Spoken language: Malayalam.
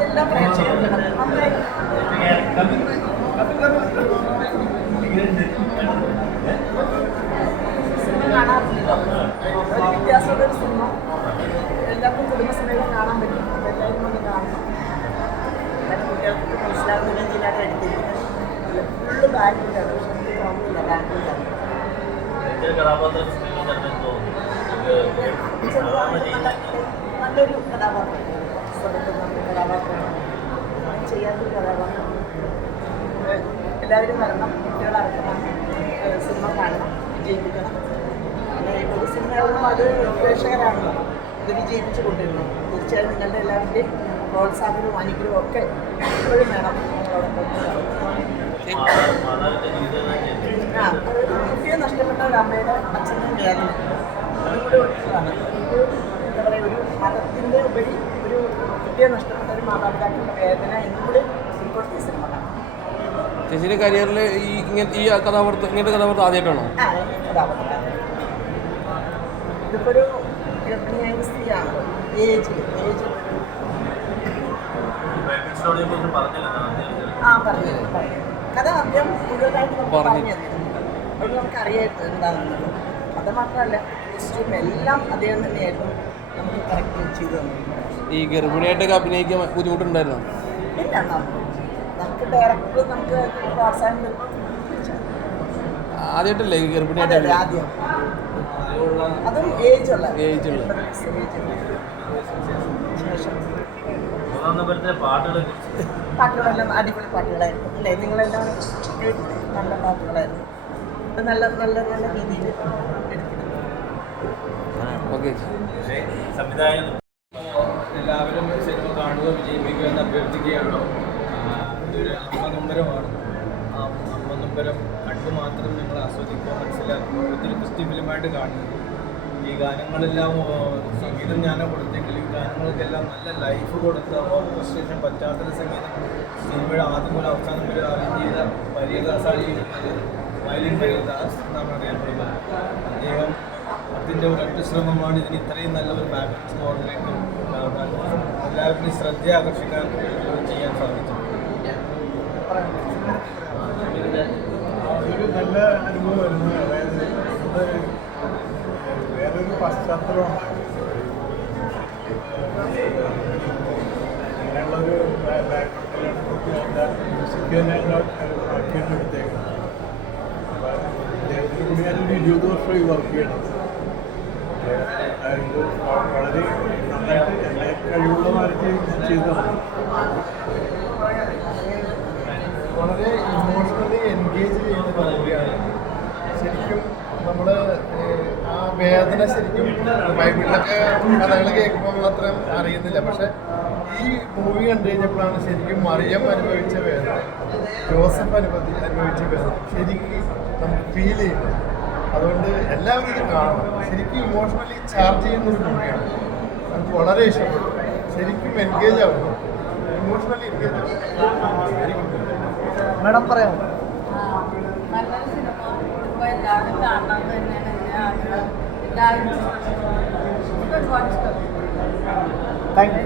എല്ലാ പ്രേക്ഷകർക്കും നന്നായി സിനിമ എല്ലാവർക്കും കുടുംബസമേതം കാണാൻ പറ്റും. എല്ലാവരും ഒന്ന് കാണണം കുട്ടികൾക്ക് മനസ്സിലാവുന്ന രീതിയിലാണ് എടുത്തിരിക്കുന്നത് ഫുള്ള് ബാക്കിലാണ് പക്ഷെ ബാക്കിലാണ് കഥാപാത്രം നല്ലൊരു കഥാപാത്രമാണ് ചെയ്യാത്തൊരു കഥാപാത്രമാണ് എല്ലാവരും വരണം കുട്ടികളടക്കണം സിനിമ കാണണം വിജയിപ്പിക്കണം ഒരു സിനിമയാകുമ്പോൾ അത് പ്രേക്ഷകരാണല്ലോ ഇത് വിജയിപ്പിച്ച് കൊണ്ടുവരണം തീർച്ചയായും നിങ്ങളുടെ എല്ലാവരുടെയും പ്രോത്സാഹനവും അനുഗ്രഹവും ഒക്കെ എപ്പോഴും വേണം നിങ്ങളോടൊപ്പം മാതാവിന്റെ ജീവിതം ആ, ഒരു കുട്ടിയെ നഷ്ടപ്പെട്ട ഒരു അമ്മയുടെ അച്ഛന്റെ വേദന ഒരു എന്താ പറയുക ഒരു മതത്തിന്റെ ഉപരി ഒരു കുട്ടിയെ നഷ്ടപ്പെട്ട ഒരു മാതാപിതാക്കളുടെ വേദന എന്നുകൂടി ഇപ്പോഴത്തെ സിനിമ കാണാം. ചേച്ചിയുടെ കരിയറിൽ ഈ ഇങ്ങനെ ഈ കഥാപാത്രം ഇങ്ങനത്തെ കഥാപാത്രം ആദ്യമായിട്ടാണോ? ഇതിപ്പോൾ ഒരു ഗർഭിണിയായ സ്ത്രീയാണ്. ഏജ് ഏജ് ആ പറഞ്ഞു കഥ അദ്ദേഹം കൂടുതലായിട്ട് പറഞ്ഞു. പറഞ്ഞു തന്നിരുന്നു അത് നമുക്ക് അറിയായിരുന്നു എന്താണെന്നുള്ളത്. അത് മാത്രമല്ല കോസ്റ്റ്യൂം എല്ലാം അദ്ദേഹം തന്നെയായിരുന്നു നമുക്ക് കറക്റ്റ് ചെയ്തു തന്നത്. ഈ ഗർഭിണിയായിട്ടൊക്കെ അഭിനയിക്കാൻ ബുദ്ധിമുട്ടുണ്ടായിരുന്നു? ഇല്ല നമുക്ക് നമുക്ക് ഡയറക്ടർ നമുക്ക് പ്രോത്സാഹനം ആദ്യമായിട്ടല്ലേ ഈ ഗർഭിണിയായിട്ട് ആദ്യം. അതും ഏജ് ഉള്ള. ഏജ് ഉള്ള. പാട്ടുകളെല്ലാം അടിപൊളി പാട്ടുകളായിരുന്നു. അല്ലേ? നിങ്ങളെല്ലാം നല്ല പാട്ടുകളായിരുന്നു. ഇത് നല്ല നല്ല നല്ല രീതിയിൽ സംവിധായകൻ എല്ലാവരും സിനിമ കാണുക വിജയിപ്പിക്കുക എന്ന് അഭ്യർത്ഥിക്കുകയാണോ ഇതൊരു അമ്മ നൊമ്പരമാണ് ആ അമ്മ നൊമ്പരം കണ്ടു മാത്രം നിങ്ങൾ ആസ്വദിക്കുക മനസ്സിലാക്കുക. ഒത്തിരി ക്രിസ്റ്റി ഫിലിമായിട്ട് കാണുന്നത് ഈ ഗാനങ്ങളെല്ലാം സംഗീതം ഞാൻ കൊടുത്തെങ്കിൽ ഈ ഗാനങ്ങൾക്കെല്ലാം നല്ല ലൈഫ് കൊടുത്ത ഓർക്കസ്ട്രേഷൻ പശ്ചാത്തല സംഗീതം. സിനിമയുടെ ആദ്യം മുതൽ അവസാനം വരെ അറേഞ്ച് ചെയ്ത പരിയദാസായി വയലിൻ പരിയദാസ് എന്നാണ് അറിയപ്പെടുന്നത് അദ്ദേഹം അതിന്റെ ഒരൊറ്റ ശ്രമമാണ് ഇതിന് ഇത്രയും നല്ല ഒരു ബാക്ക്ഗ്രൗണ്ട് സ്കോറിലേക്ക് എല്ലാവരുടെയും ശ്രദ്ധ ആകർഷിക്കാൻ ചെയ്യാൻ സാധിച്ചു ഒരു നല്ല അനുഭവമായിരുന്നു അതായത് വേറൊരു പശ്ചാത്തലമാണ് അങ്ങനെയുള്ളൊരു ബാക്ക്ഗ്രൗണ്ടിലാണ് മ്യൂസിക് തന്നെ ആക്കിയിട്ടെടുത്തേക്ക് കൂടി ഞാനൊരു ഇരുപത് വർഷമായി വർക്ക് ചെയ്യണം അതായത് വളരെ നന്നായിട്ട് എല്ലാ കഴിവുള്ള മാറ്റി ഞാൻ ചെയ്തതാണ് വളരെ ഇമോഷണലി എൻഗേജ് ചെയ്യുന്ന പറയുകയാണ്. ശരിക്കും നമ്മൾ ആ വേദന ശരിക്കും ബൈബിളിലൊക്കെ കഥകൾ കേൾക്കുമ്പോൾ നമ്മൾ അത്രയും അറിയുന്നില്ല. പക്ഷെ ഈ മൂവി കണ്ടു കഴിഞ്ഞപ്പോഴാണ് ശരിക്കും മറിയം അനുഭവിച്ച വേദന. ജോസഫ് അനുഭവി അനുഭവിച്ച വേദന. ശരിക്കും നമുക്ക് ഫീൽ ചെയ്യുന്നത്. അതുകൊണ്ട് എല്ലാവരും ഇത് കാണണം. ശരിക്കും ഇമോഷണലി ചാർജ് ചെയ്യുന്ന ഒരു മൂവിയാണ് നമുക്ക് വളരെ ഇഷ്ടപ്പെട്ടു. ശരിക്കും എൻഗേജ് ആവുന്നു. ഇമോഷണലി എൻഗേജ് ആവുന്നു. മാഡം പറയാം നല്ലൊരു സിനിമ ഇപ്പോൾ എല്ലാവരും കാണണം എന്ന് തന്നെയാണ് എന്റെ ആഗ്രഹം. എല്ലാവരും എനിക്ക് ഒരുപാട് ഇഷ്ടപ്പെട്ടു. Thank you